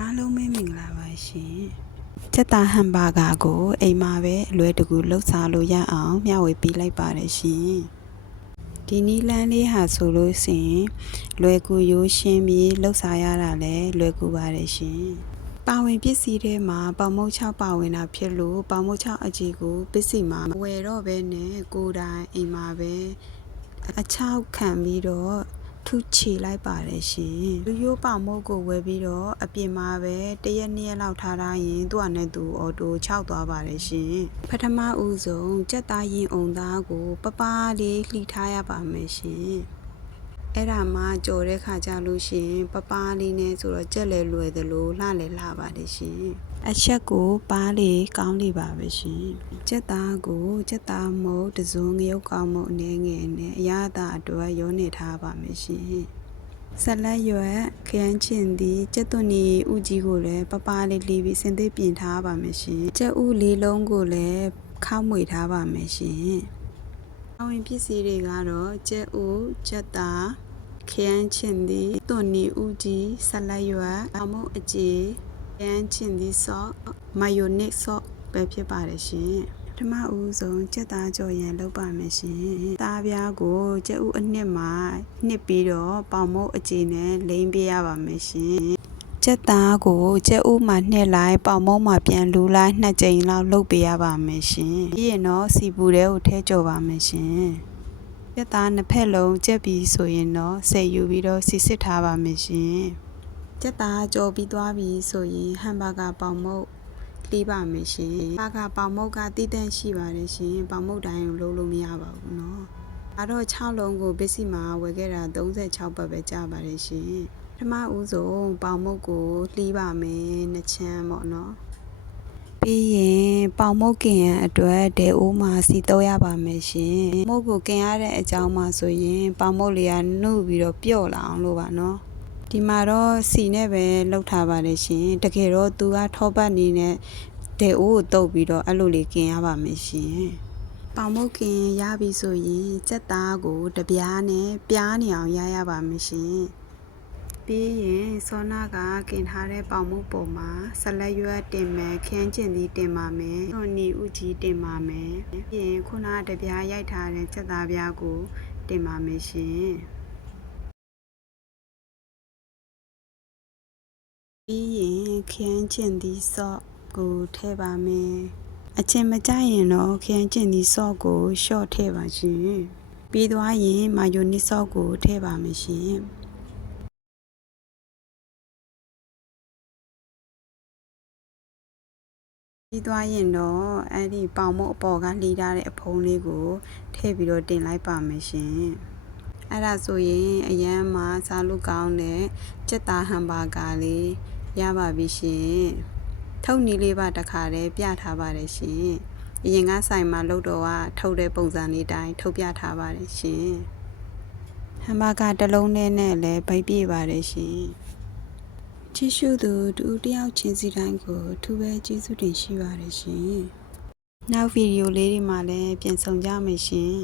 အားလုံးပဲမင်္ဂလာပါရှင်ကြက်သားဟမ်ဘာဂါကိုအိမ်မှာပဲအလွယ်တကူလှုပ်စားလို့ရအောင်မျှဝေပေးလိုက်ပါတယ်ရှင်ဒီနီလန်းလေးဟာဆိုလို့ရှိရင်လွယ်ကူရိုးရှင်းပြီးလှုပ်စားရတာလည်းလွယ်ကူပါတယ်ရှင်ပါဝင်ပစ္စည်းထဲမှာပေါမုတ်6ပါဝင်တာဖြစ်လို့ပေါမုတ်6အကြီးကိုပစ္စည်းမှာဝယ်တော့ပဲနဲ့ကိုယ်တိုင်အိမ်မှာပဲအချောက်ခံပြီးတော့ထုချီလိုက်ပါတယ်ရှင်ရိုးပေါမုတ်ကိုဝယ်ပြီးတော့အပြင်မှာပဲ1ရက်2ရက်လောက်ထားရင်သူ့အနေနဲ့သူအော်တို6သွားပါတယ်ရှင်ပထမဦးဆုံးကြက်သားရင်အုံသားကိုပပလေးလှီထားရပါမယ်ရှင်အဲ့ဒါမှကြော်တဲ့ခါကြလို့ရှင်ပပလေးနဲ့ဆိုတော့ကြက်လည်းလွယ်သလိုလှလည်းလှပါတယ်ရှင်အချက်ကိုပါးလေးကောင်းလေးပါပဲရှင်ကြက်သားကိုကြက်သားမုတ်တစုံငရုတ်ကောင်းမုတ်အနေငယ်နဲ့အရသာအတွက်ရောနေထားပါမယ်ရှင်ဆက်လက်ရွက်ခရမ်းချင်သည်ကြက်သွန်နီဥကြီးကိုလည်းပပလေးလှီးပြီးစင်သေးပြင်ထားပါမယ်ရှင်ကြက်ဥလေးလုံးကိုလည်းခောက်မွေထားပါမယ်ရှင်အဝင်ပစ္စည်းတွေကတော့ကြက်ဥကြက်သားခရမ်းချင်သည်သွန်နီဥကြီးဆက်လက်ရွက်အမုတ်အကြီးခရမ်းချင်သည်ဆော့မာယိုနစ်ဆော့ပဲဖြစ်ပါတယ်ရှင်ပထမဦးဆုံးကြက်သားကြော်ရန်လုပ်ပါမယ်ရှင်သားပြားကိုကြက်ဥအနှစ်မှာနှစ်ပြီးတော့ပေါင်မုတ်အကြီးနဲ့လိမ့်ပြရပါမယ်ရှင်ကြက်သားကိုကြက်ဥမှာနှစ်လိုက်ပေါင်မုတ်မှာပြန်လူလိုက်2ကြိမ်လောက်လုပ်ပေးရပါမယ်ရှင်ပြီးရင်တော့စီပူတဲကိုထဲကြော်ပါမယ်ရှင်ကြက်သားနှစ်ဖက်လုံးကြက်ပြီးဆိုရင်တော့ဆယ်ယူပြီးတော့စီစစ်ထားပါမယ်ရှင်ကြက်သားကြော်ပြီးသွားပြီဆိုရင်ဟမ်ဘာဂါပေါင်မုတ်လှီးပါမယ်ရှင်ဘာဂါပေါင်မုတ်ကတည်တံ့ရှိပါတယ်ရှင်ပေါင်မုတ်တိုင်းကိုလုံးလို့မရပါဘူးเนาะအဲ့တော့6လုံးကိုပစ္စည်းမှာဝယ်ခဲ့တာ36ဘတ်ပဲကြာပါတယ်ရှင်ပထမဦးဆုံးပေါင်မုတ်ကိုလှီးပါမယ်2ချမ်းပေါ့เนาะပြီးရင်ပေါင်မုတ်ကင်ရန်အတွက်ဒဲအိုးမှာစီတော့ရပါမယ်ရှင်မုတ်ကိုကင်ရတဲ့အကြောင်းမှာဆိုရင်ပေါင်မုတ်လေးကနှုတ်ပြီးတော့ပြော့လာအောင်လို့ပါเนาะဒီမှာတော့စီနဲ့ပဲလှုပ်ထားပါတယ်ရှင်တကယ်တော့သူကထောပတ်နေနဲ့ဒဲအိုးကိုတုပ်ပြီးတော့အဲ့လိုလေးကင်ရပါမယ်ရှင်ပေါင်မုတ်ကင်ရပြီဆိုရင်ကြက်သားကိုတပြားနဲ့ပြားနေအောင်ရပါမယ်ရှင်ပြီးရင်စောနာကကင်ထားတဲ့ပေါင်မုတ်ပေါ်မှာဆက်လက်ရွက်တင်မယ်ခင်းကျင်သည်တင်ပါမယ်သွန်နီဥကြီးတင်ပါမယ်ပြီးရင်ခုနတပြားရိုက်ထားတဲ့ကြက်သားပြားကိုတင်ပါမယ်ရှင်ပြီးရင်ခင်းကျင်သည်ဆော့ကိုထည့်ပါမယ်အချင်းမကြရင်တော့ခင်းကျင်သည်ဆော့ကိုရှော့ထည့်ပါရှင်ပြီးသွားရင်မာယိုနစ်ဆော့ကိုထည့်ပါမယ်ရှင်ပြီးသွားရင်တော့အဲ့ဒီပေါင်မုတ်အပေါ်ကလှီးထားတဲ့အဖုံးလေးကိုထည့်ပြီးတော့တင်လိုက်ပါမယ်ရှင်အဲ့ဒါဆိုရင်အရန်မှာစားလို့ကောင်းတဲ့ကြက်သားဟမ်ဘာဂါလေးရပါပြီရှင်ထုပ်နီးလေးပါတခါတည်းပြထားပါတယ်ရှင်အရင်ကဆိုင်မှာလုပ်တော့ကထုတ်တဲ့ပုံစံလေးတိုင်းထုတ်ပြထားပါတယ်ရှင်ဟမ်ဘာဂါတစ်လုံးနဲ့လည်းဗိတ်ပြပါတယ်ရှင်ချစ်ရှုသူတူတယောက်ချင်းစီတိုင်းကိုအထူးပဲကျေးဇူးတင်ရှိပါတယ်ရှင်နောက်ဗီဒီယိုလေးတွေမှာလည်းပြန်ဆောင်ကြမယ်ရှင်